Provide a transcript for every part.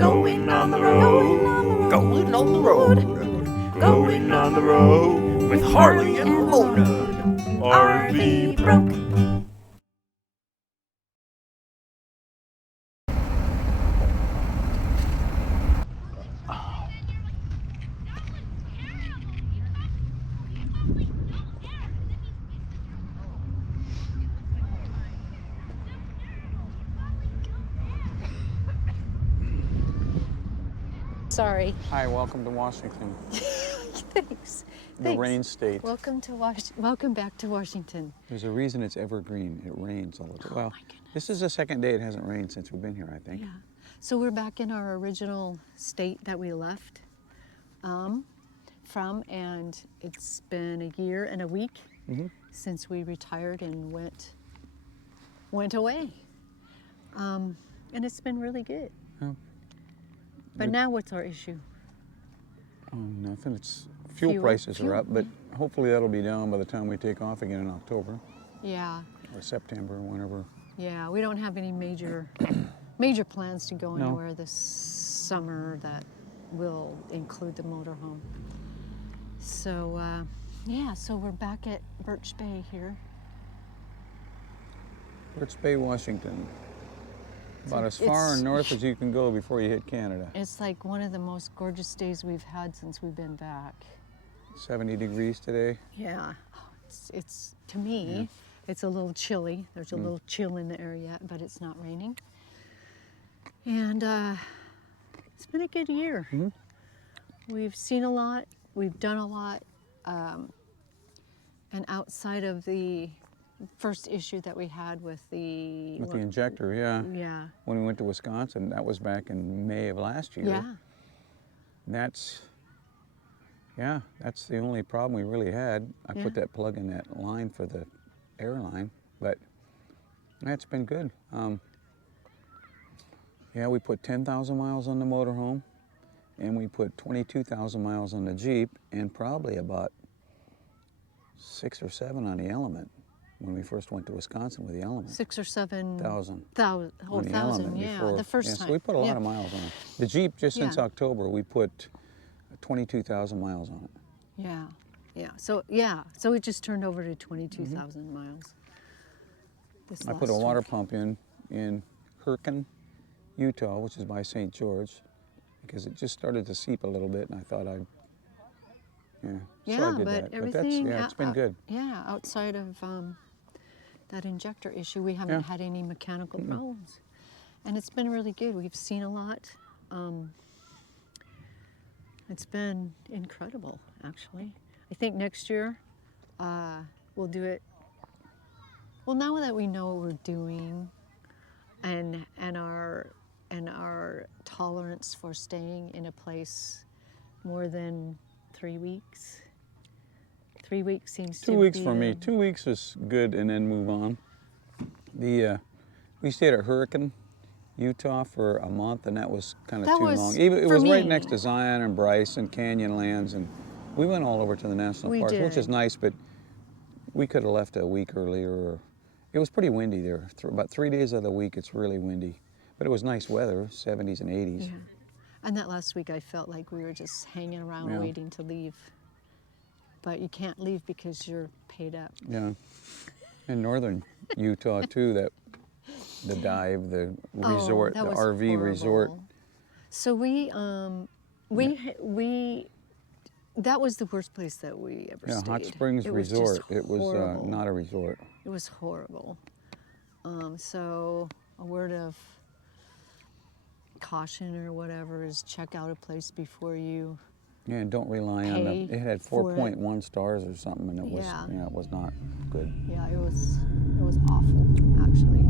Going on the road. Going on the road. Going on the road with Harley and Mona. RV broke. Sorry. Hi, welcome to Washington, Thanks. the rain state. Welcome back to Washington. There's a reason it's evergreen. It rains all the time. Well, my goodness. this is the second day it hasn't rained since we've been here, I think. Yeah. So we're back in our original state that we left from, and it's been a year and a week since we retired and went away. And it's been really good. Oh. But now what's our issue? Oh, nothing. It's fuel prices are up, but hopefully that'll be down by the time we take off again in October Yeah. or September, whenever. Yeah, we don't have any major plans to go No. anywhere this summer that will include the motorhome. So, yeah, so we're back at Birch Bay here. Birch Bay, Washington. About as far it's- north as you can go before you hit Canada. It's like one of the most gorgeous days we've had since we've been back. 70 degrees today. Yeah, it's to me, it's a little chilly. There's a little chill in the air yet, but it's not raining. And it's been a good year. We've seen a lot, we've done a lot, and outside of the first issue that we had with the With the injector, yeah. yeah, When we went to Wisconsin, that was back in May of last year. yeah, That's the only problem we really had. I Yeah. put that plug in that line for the airline, but that's been good. Yeah, we put 10,000 miles on the motorhome, and we put 22,000 miles on the Jeep, and probably about 6 or 7 on the Element when we first went to Wisconsin with the Element. 6 or 7 1,000 thousand, on the Element yeah, before. the first yeah, time. So we put a lot yeah. of miles on it. The Jeep, just since Yeah. October, we put 22,000 miles on it. Yeah, so it just turned over to 22,000 miles. This I put a last water week. pump in Herkin, Utah, which is by St. George, because it just started to seep a little bit, and I thought I'd, so Yeah, I did but that. everything. But it's been good. Yeah, outside of that injector issue, we haven't had any mechanical problems, and it's been really good. We've seen a lot. It's been incredible, actually. I think next year we'll do it. Well, now that we know what we're doing, and our tolerance for staying in a place more than 3 weeks. 3 weeks seems to be 2 weeks for me. a- 2 weeks is good, and then move on. We stayed at Hurricane, Utah for a month, and that was kind of That too was, long. It for was right me- next to Zion and Bryce and Canyonlands, and we went all over to the national We parks, which is did. nice, but we could have left a week earlier. It was pretty windy there. About 3 days of the week, it's really windy. But it was nice weather, 70s and 80s. Yeah. And that last week, I felt like we were just hanging around Yeah. waiting to leave. But you can't leave because you're paid up. Yeah. In northern Utah, too, the dive, the resort, that the was RV resort. horrible. So that was the worst place that we ever Yeah, stayed. Hot Springs It was just Resort. It was horrible. not a resort. It was horrible. So a word of caution or whatever is check out a place before you. Yeah, and don't rely on Pay it had for it. 4.1 stars or something, and it was Yeah. it was not good. Yeah, it was awful, actually.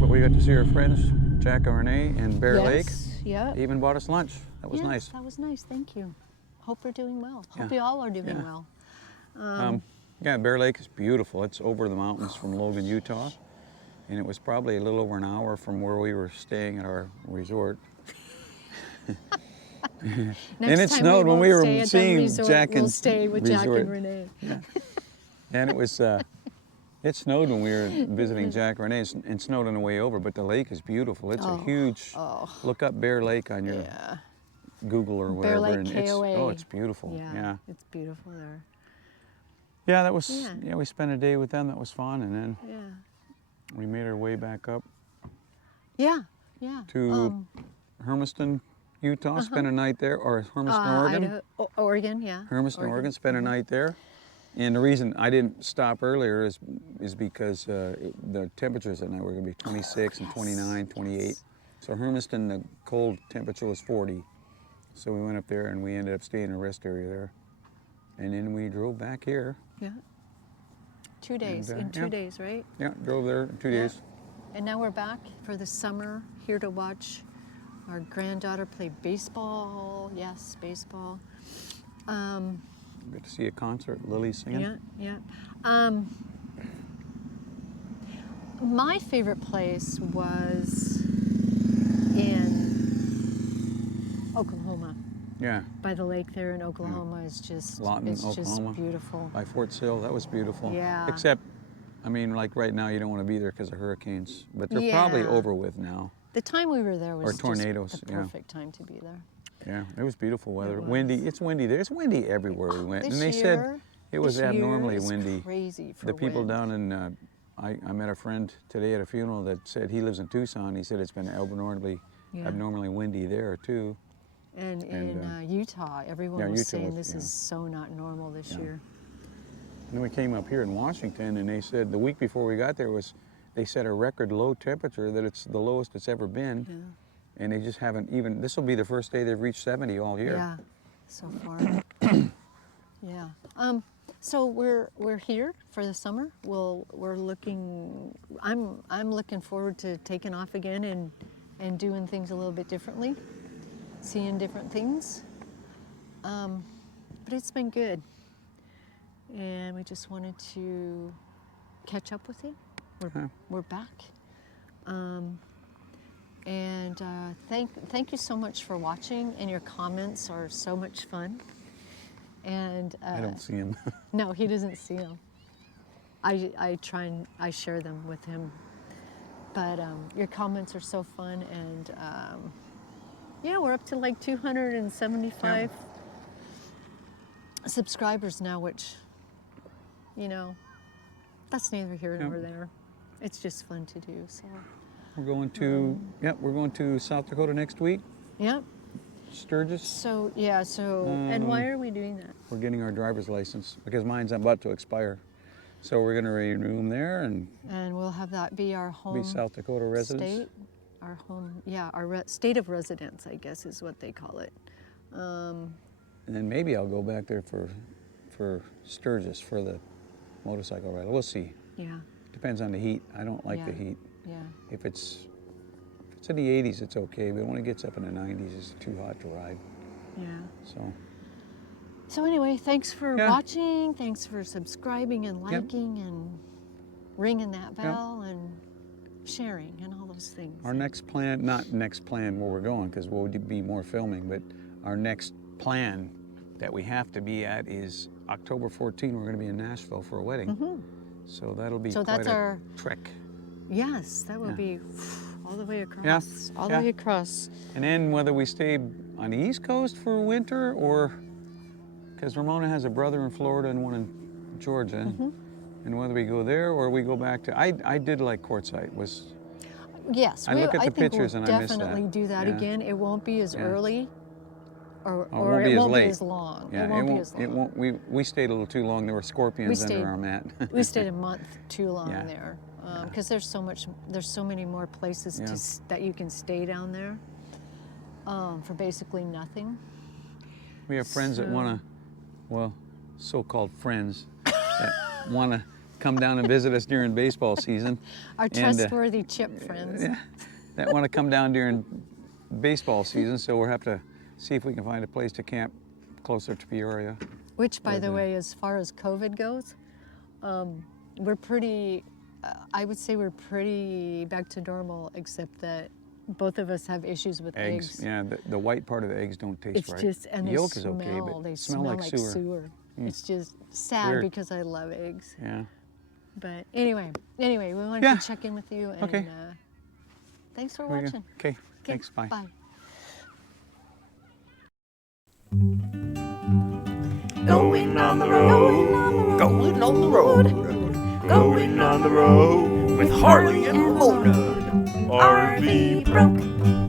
But we got to see our friends Jack and Renee in Bear Lake. Yeah. They even bought us lunch. That was Yes, nice. That was nice. Thank you. Hope we're doing well. Hope Yeah. you all are doing Yeah. well. Yeah, Bear Lake is beautiful. It's over the mountains from Logan, Utah. and it was probably a little over an hour from where we were staying at our resort. Next And it time snowed when won't we were stay at the seeing resort, Jack we'll and stay with Jack resort. and Renee. Yeah. And it was, it snowed when we were visiting Jack and Renee, and snowed on the way over, but the lake is beautiful. It's a huge, look up Bear Lake on your Yeah. Google or Bear wherever. Lake and KOA. it's beautiful. Yeah. It's beautiful there. Yeah, that was, Yeah. we spent a day with them. That was fun. And then Yeah. we made our way back up Yeah. Yeah. to Hermiston, Utah, spent a night there, or Hermiston, Oregon. Idaho, Oregon, yeah. Hermiston, Oregon, spent a night there. And the reason I didn't stop earlier is because the temperatures that night were going to be 26 and 29, 28. So Hermiston, the cold temperature was 40. So we went up there and we ended up staying in a rest area there. And then we drove back here. Yeah. 2 days, And, in 2 yeah. days, right? Yeah, drove there in 2 Yeah. days. And now we're back for the summer, here to watch our granddaughter play baseball. Yes, baseball. Good to see a concert, Lily singing. Yeah, yeah. My favorite place was in Oklahoma. Yeah, By the lake there in Oklahoma is just Lawton, it's Oklahoma. just beautiful. by Fort Sill, that was beautiful. Yeah. Except, I mean, like right now you don't want to be there because of hurricanes, but they're probably Yeah. over with now. The time we were there was Or tornadoes, just the yeah. perfect time to be there. Yeah, it was beautiful weather. It was. Windy, it's windy there. It's windy everywhere we went. This And they year, said it was this year abnormally is windy. Crazy for The people wind. down in, I met a friend today at a funeral that said he lives in Tucson. He said it's been abnormally windy there too. And in Utah, everyone yeah, was Utah saying was- this yeah. is so not normal this Yeah. year. And then we came up here in Washington, and they said the week before we got there they set a record low temperature that it's the lowest it's ever been, Yeah. and they just haven't even. This will be the first day they've reached 70 all year. Yeah, so far. Yeah. So we're here for the summer. We're looking. I'm looking forward to taking off again and doing things a little bit differently, seeing different things. But it's been good, and we just wanted to catch up with you. We're back. And thank you so much for watching, and your comments are so much fun. And I don't see him. no, he doesn't see them. I try and I share them with him. But your comments are so fun, and yeah, we're up to like 275 subscribers now, which, you know, that's neither here nor there. It's just fun to do. So. We're going to we're going to South Dakota next week. Yep. Sturgis. So yeah. So and why are we doing that? We're getting our driver's license because mine's about to expire. So we're going to renew them there and And we'll have that be our home. be South Dakota residents. State, our home, yeah, our state of residence, I guess is what they call it. And then maybe I'll go back there for Sturgis for the motorcycle ride. We'll see. Yeah, Depends on the heat. I don't like the Yeah. heat. yeah, If it's in the 80s, it's okay, but when it gets up in the 90s, it's too hot to ride. yeah. So So anyway, thanks for Yeah. watching. Thanks for subscribing and Yep. liking and ringing that bell and sharing and all those things. our next plan, not next plan where we're going, because we'll be more filming, but our next plan that we have to be at is October 14. We're going to be in Nashville for a wedding. So that'll be So quite that's a our- trek. Yes, that will Yeah. be all the way across. All the Yeah. way across. And then whether we stay on the East Coast for winter or, because Ramona has a brother in Florida and one in Georgia, and whether we go there or we go back to, I did like Quartzsite. Yes, I look at the think pictures we'll and I miss that. definitely do that Yeah. again. It won't be as Yeah. early, or won't be as late. as long. Yeah, it won't be as long. It won't. We stayed a little too long. There were scorpions stayed- under our mat. We stayed a month too long Yeah. there because there's so many more places Yeah. that you can stay down there for basically nothing. We have friends that So- want to, well, so-called friends that want to come down and visit us during baseball season. Our And, trustworthy chip friends. that want to come down during baseball season. So we'll have to see if we can find a place to camp closer to Peoria. Which, by Or the the- way, as far as COVID goes, we're pretty I would say we're pretty back to normal, except that both of us have issues with eggs. Yeah, the white part of the eggs don't taste It's right. just, and the they yolk smell, is okay, but they smell like sewer. It's just sad Weird. because I love eggs. Yeah. But anyway, we wanted Yeah. to check in with you, and Okay. thanks for There we go. watching. Okay. Thanks. Bye. Bye. Going on the road, going on the road, going on the road with Harley and Mona. RV broke.